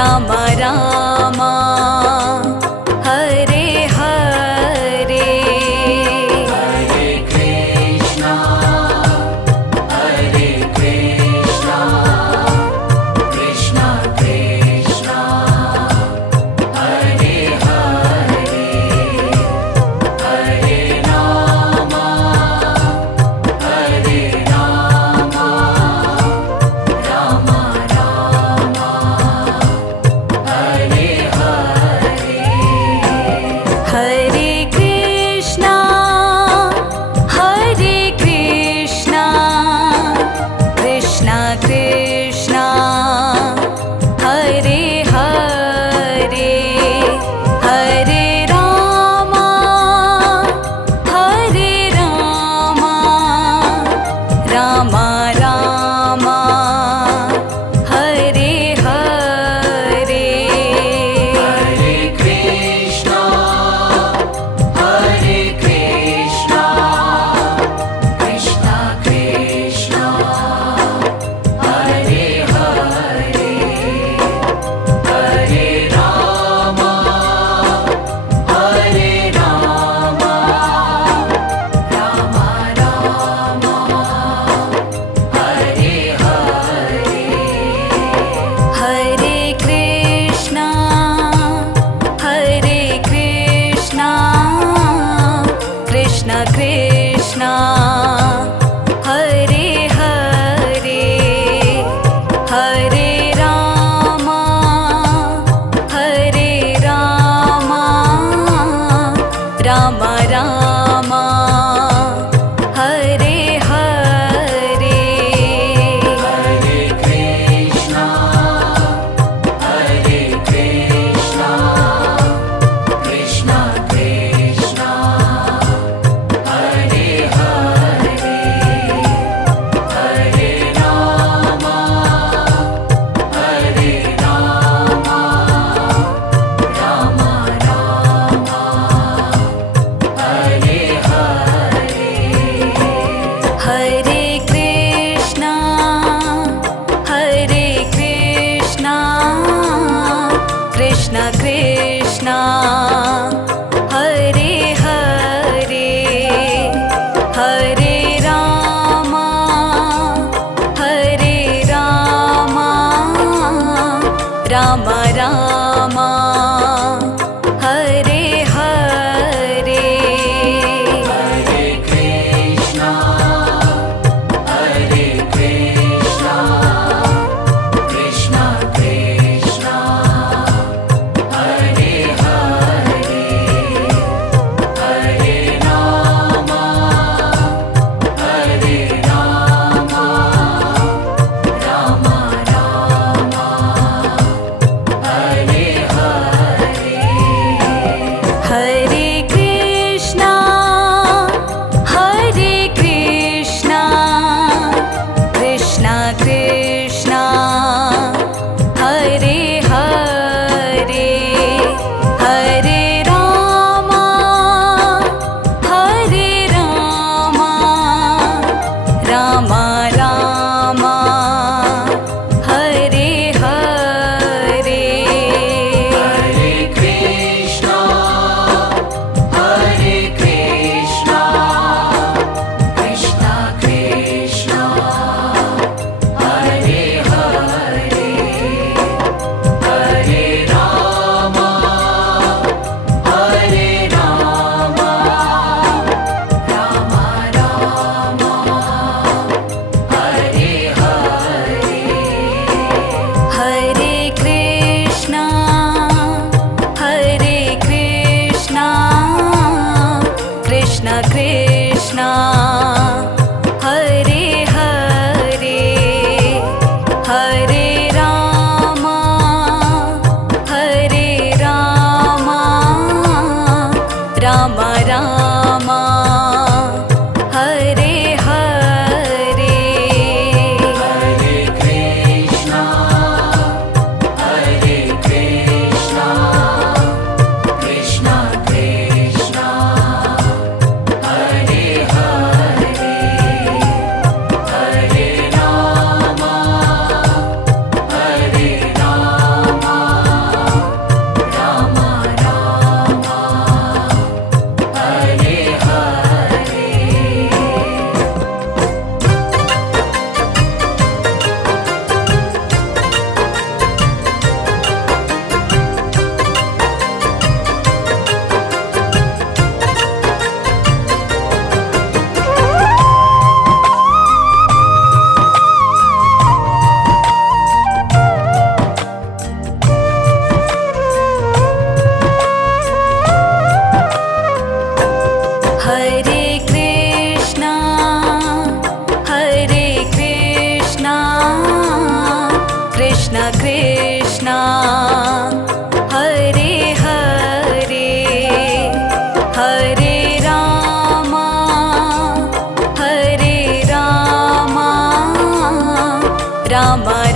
Ram Ram Hare Hare Hare Krishna Krishna Krishna Hare Hare Hare Ram Ram Ram Hare Hare Hare Krishna Krishna Krishna Hare Hare Hare Ram Ram Ram Hare Hare Hare Krishna Krishna Krishna Hare Hare Hare Ram Ram Ram Hare Hare Hare Krishna Krishna Krishna Hare Hare Hare Ram Ram Ram Hare Hare Hare Krishna Krishna Krishna Hare Hare Hare Ram Ram Ram Hare Hare Hare Krishna Krishna Krishna Hare Hare Hare Ram Ram Ram Hare Hare Hare Krishna Krishna Krishna Hare Hare Hare Ram Ram Ram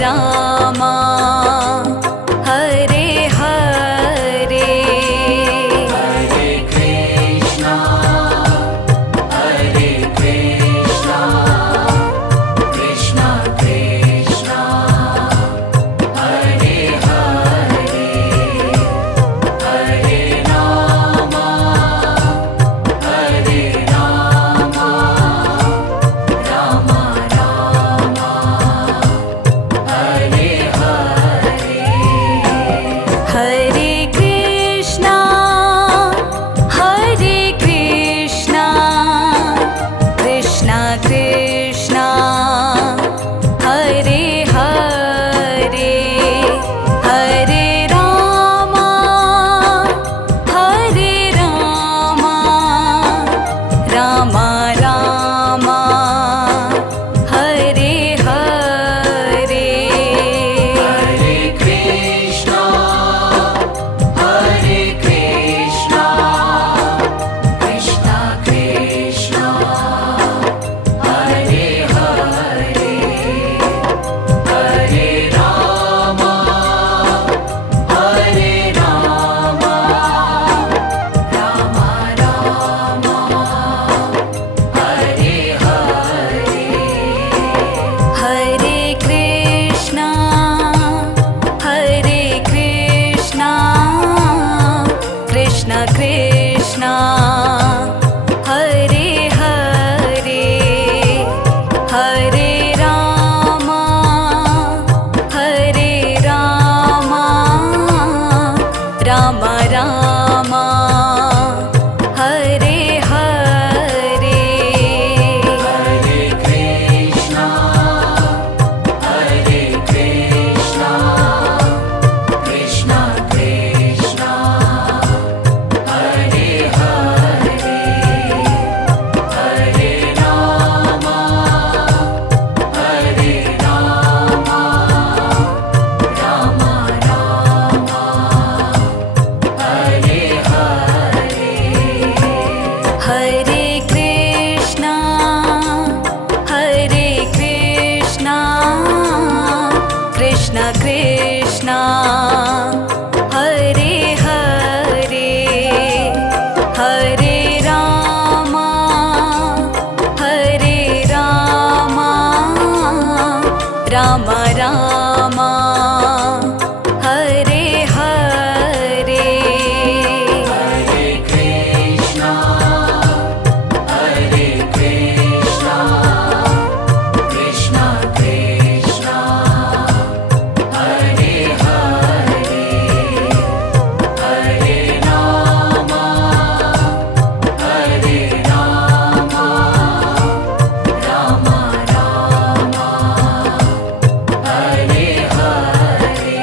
Rama Hare Hare Hare Krishna, Hare Krishna, Krishna Krishna, Hare Hare, Hare Rama, Hare Rama, Rama Rama, Hare Hare. Hare Krishna Krishna Krishna Hare Hare Hare Rama Rama Rama Hare Hare Hare Krishna, Hare Krishna, Krishna Krishna, Hare Hare, Hare Rama, Hare Rama, Rama Rama, Hare Hare. Hare Krishna Krishna Krishna Hare Hare Hare Rama Rama Rama Hare Hare Hare Krishna, Hare Krishna, Krishna Krishna, Hare Hare, Hare Rama, Hare Rama, Rama Rama, Hare Hare. Hare Krishna Krishna Krishna Hare Hare Hare Rama Rama Rama Hare Hare Hare Krishna, Hare Krishna, Krishna Krishna, Hare Hare, Hare Rama, Hare Rama, Rama Rama, Hare Hare.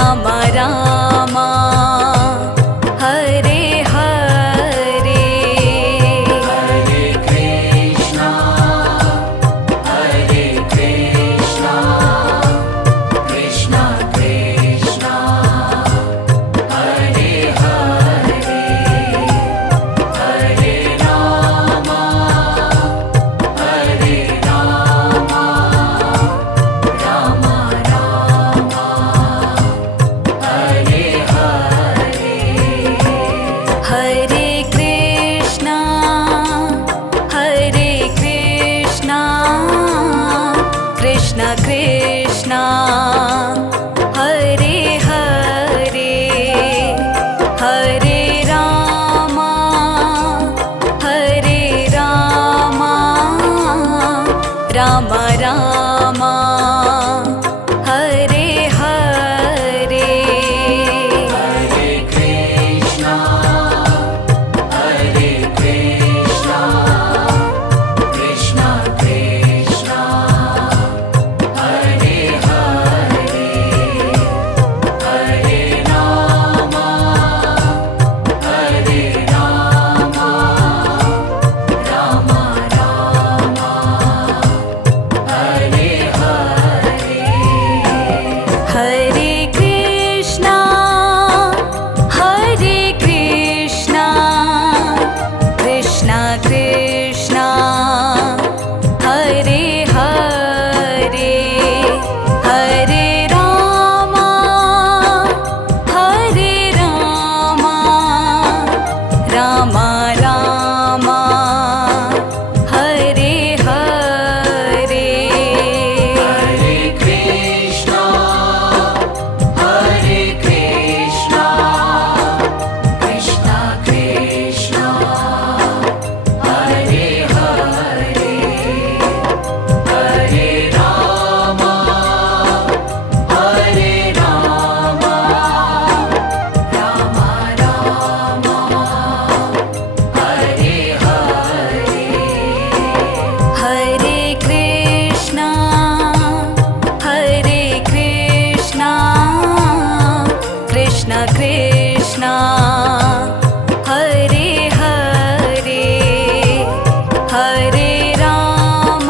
Ram Ram Hare Hare Hare Krishna Krishna Krishna Hare Hare Hare Ram Ram Ram Hare Hare Hare Krishna Krishna Krishna Hare Hare Hare Ram Ram Ram Hare Hare Hare Krishna Krishna Krishna Hare Hare Hare Ram Ram Ram Hare Hare Hare Krishna Krishna Krishna Hare Hare Hare Ram Ram Ram Hare Hare Hare Krishna Krishna Krishna Hare Hare Hare Ram Ram Ram Hare Hare Hare Krishna Krishna Krishna Hare Hare Hare Ram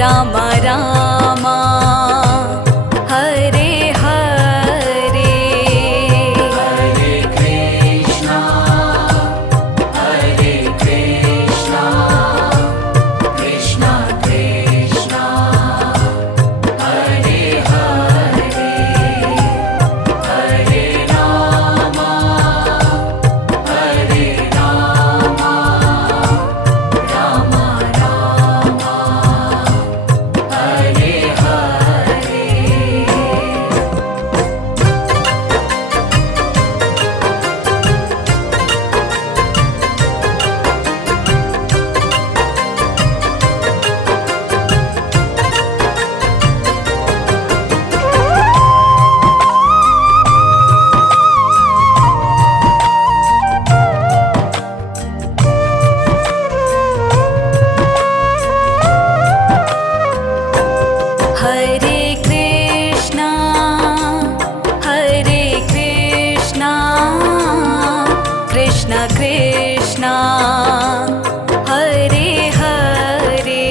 Ram Ram Hare Hare Hare Krishna Krishna Krishna Hare Hare Hare Ram Ram Ram Hare Hare Hare Krishna Krishna Krishna Hare Hare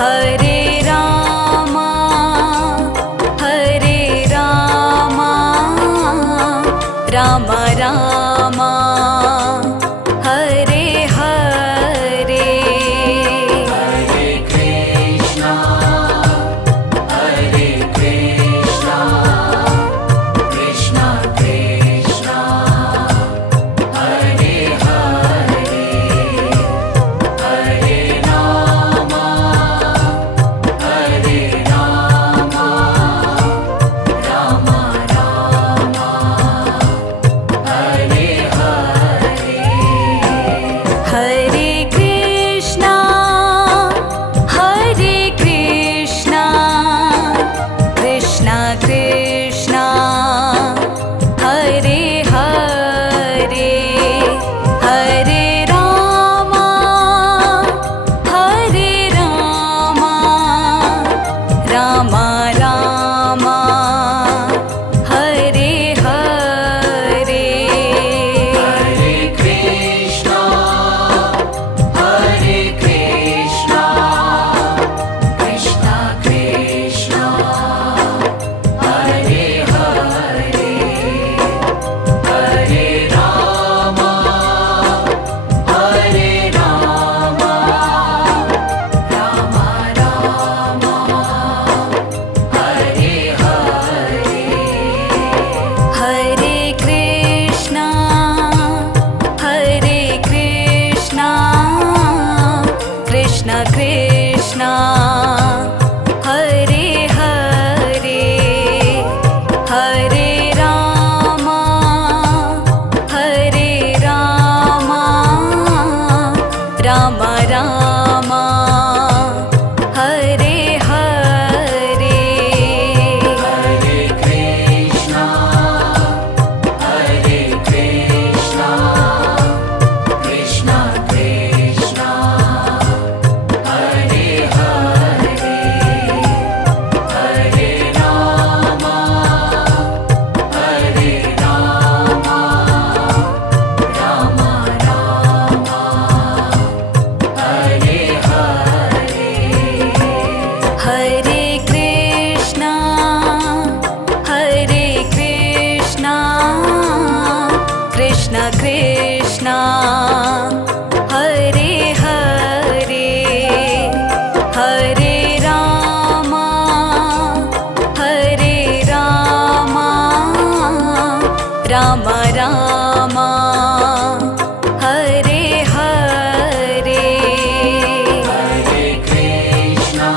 Hare Ram Ram Ram Hare Hare Hare Krishna Krishna Krishna Hare Hare Hare Ram Krishna Hare Hare Hare Rama Ram Rama Hare Hare Hare Krishna Krishna Krishna Hare Hare Hare Rama Ram Ram Hare Hare Hare Krishna Krishna Krishna Hare Hare Hare Rama Ram Ram Hare Hare Hare Krishna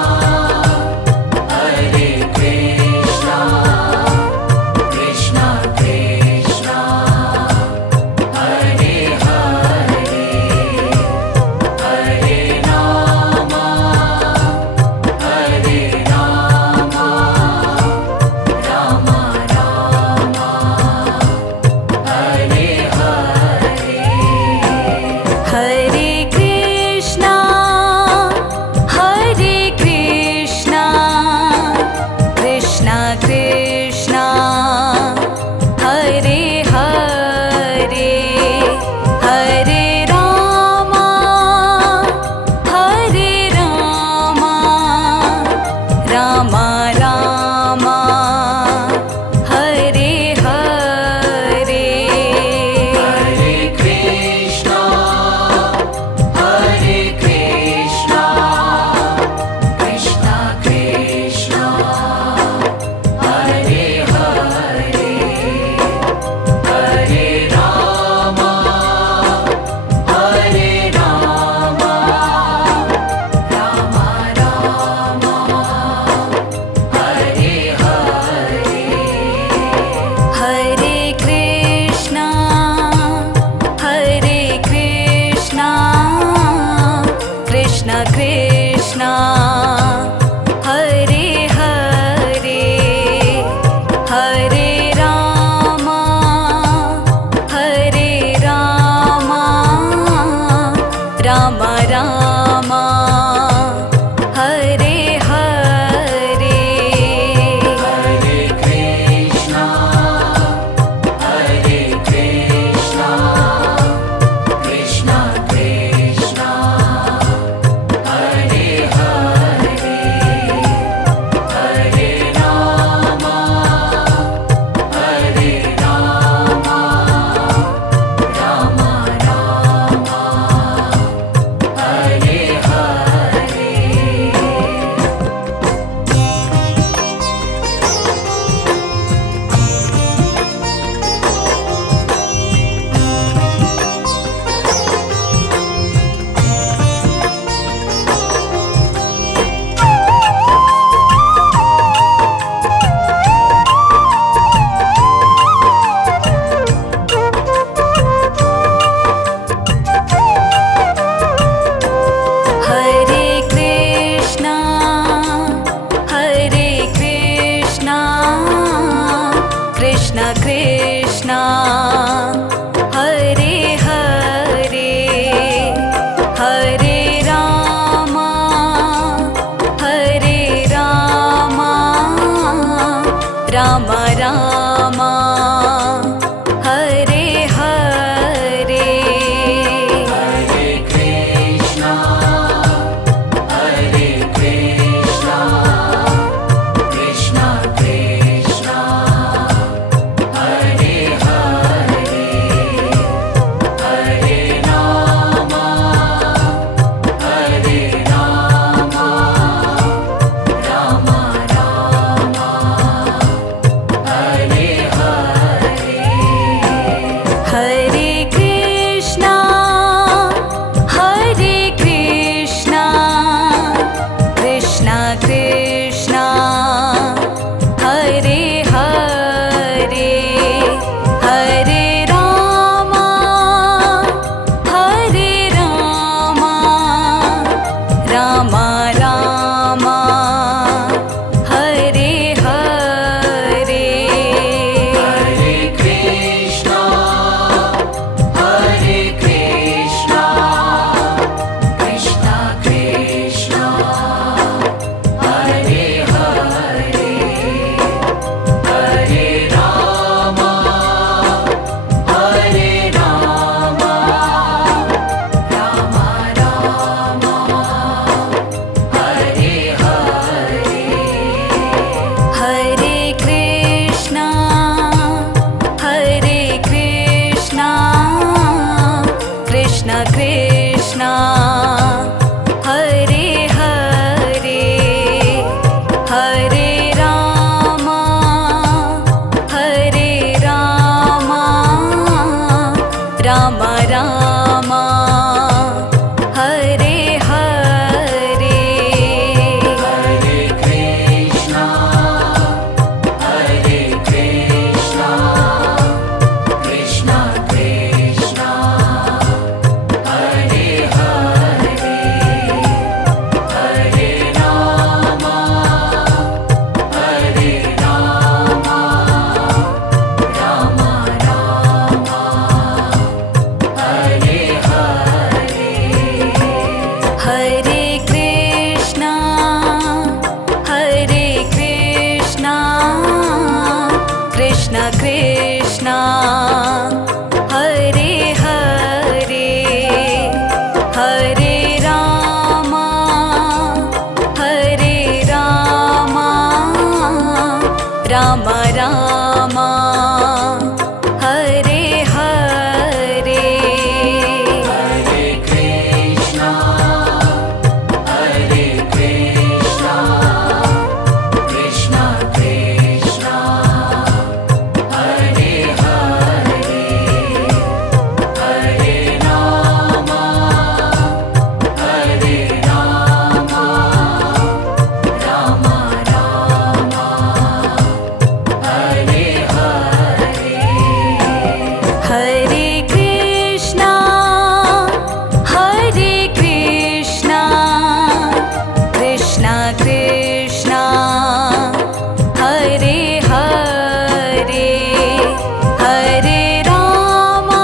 Krishna Hare Hare Hare Rama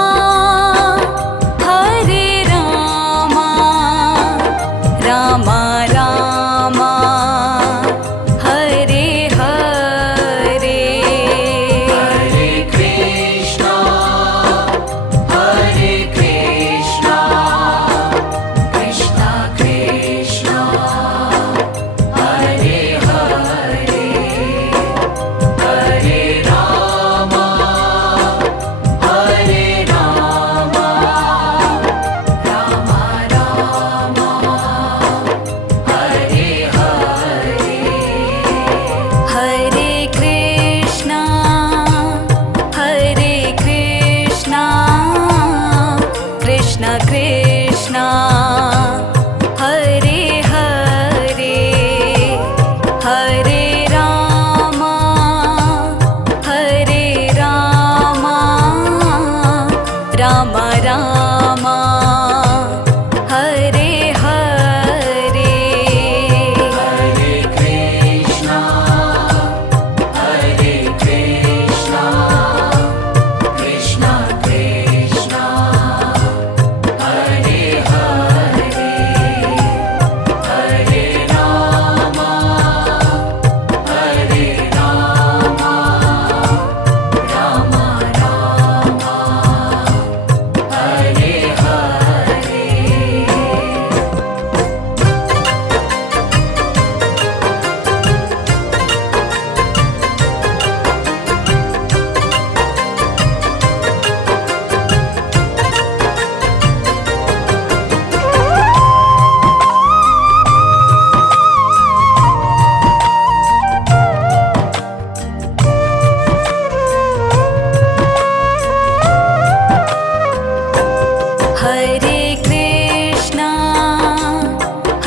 Rama Rama Hare Hare Hare Krishna Krishna Krishna Hare Hare Hare Rama Rama Rama Hare Hare Hare Krishna Krishna Krishna Hare Hare Hare Rama Rama Rama Hare Hare Hare Krishna Krishna Krishna Hare Hare Hare Rama Rama Rama Hare Hare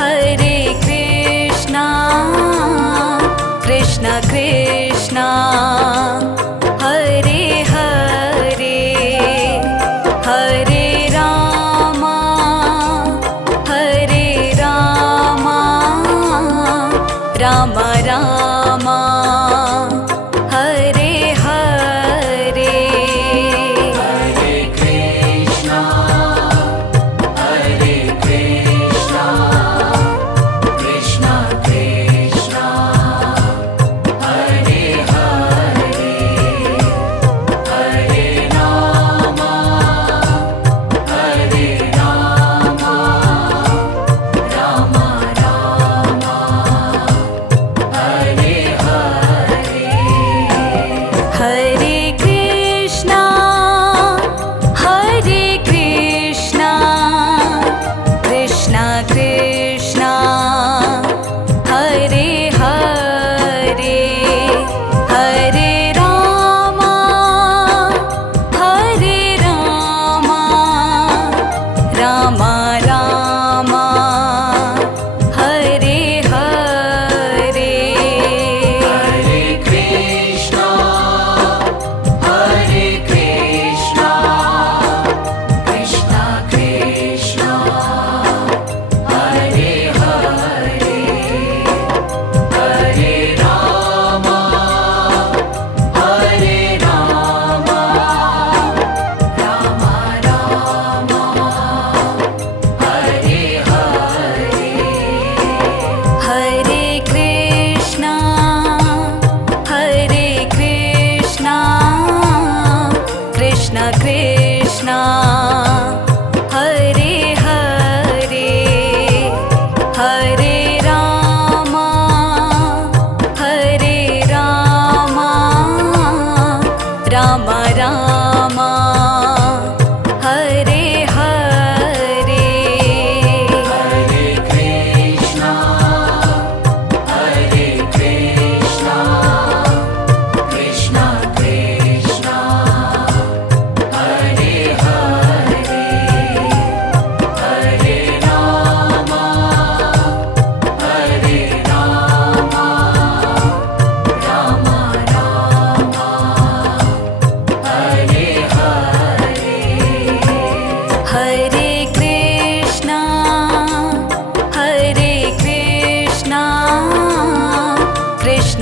Hare Krishna Krishna Krishna Hare Hare Hare Rama Rama Rama Hare Hare Hare Krishna Krishna Krishna Hare Hare Hare Rama Rama Rama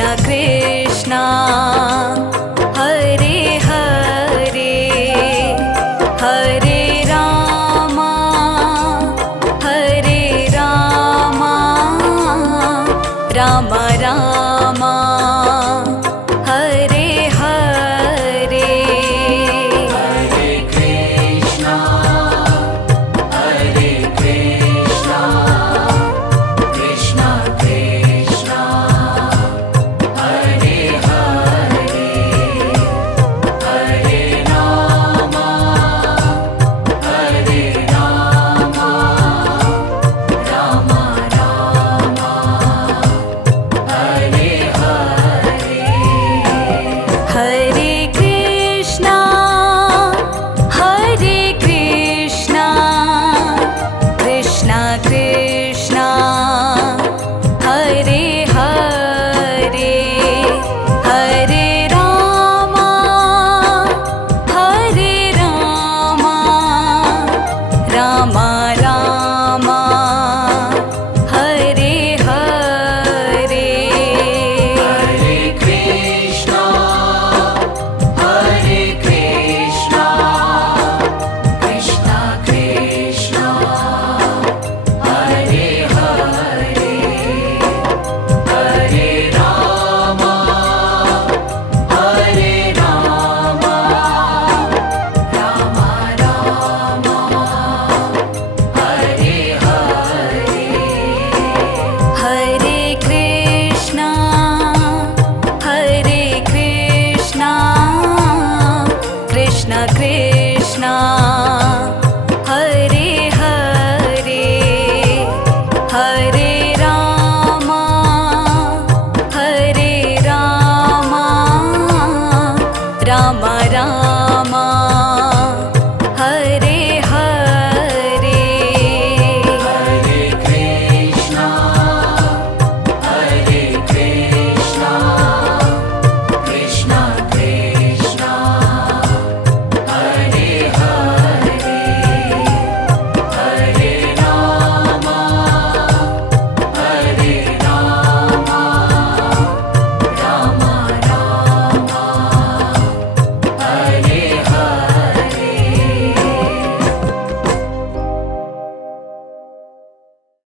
Krishna Hare Hare Hare Rama Ram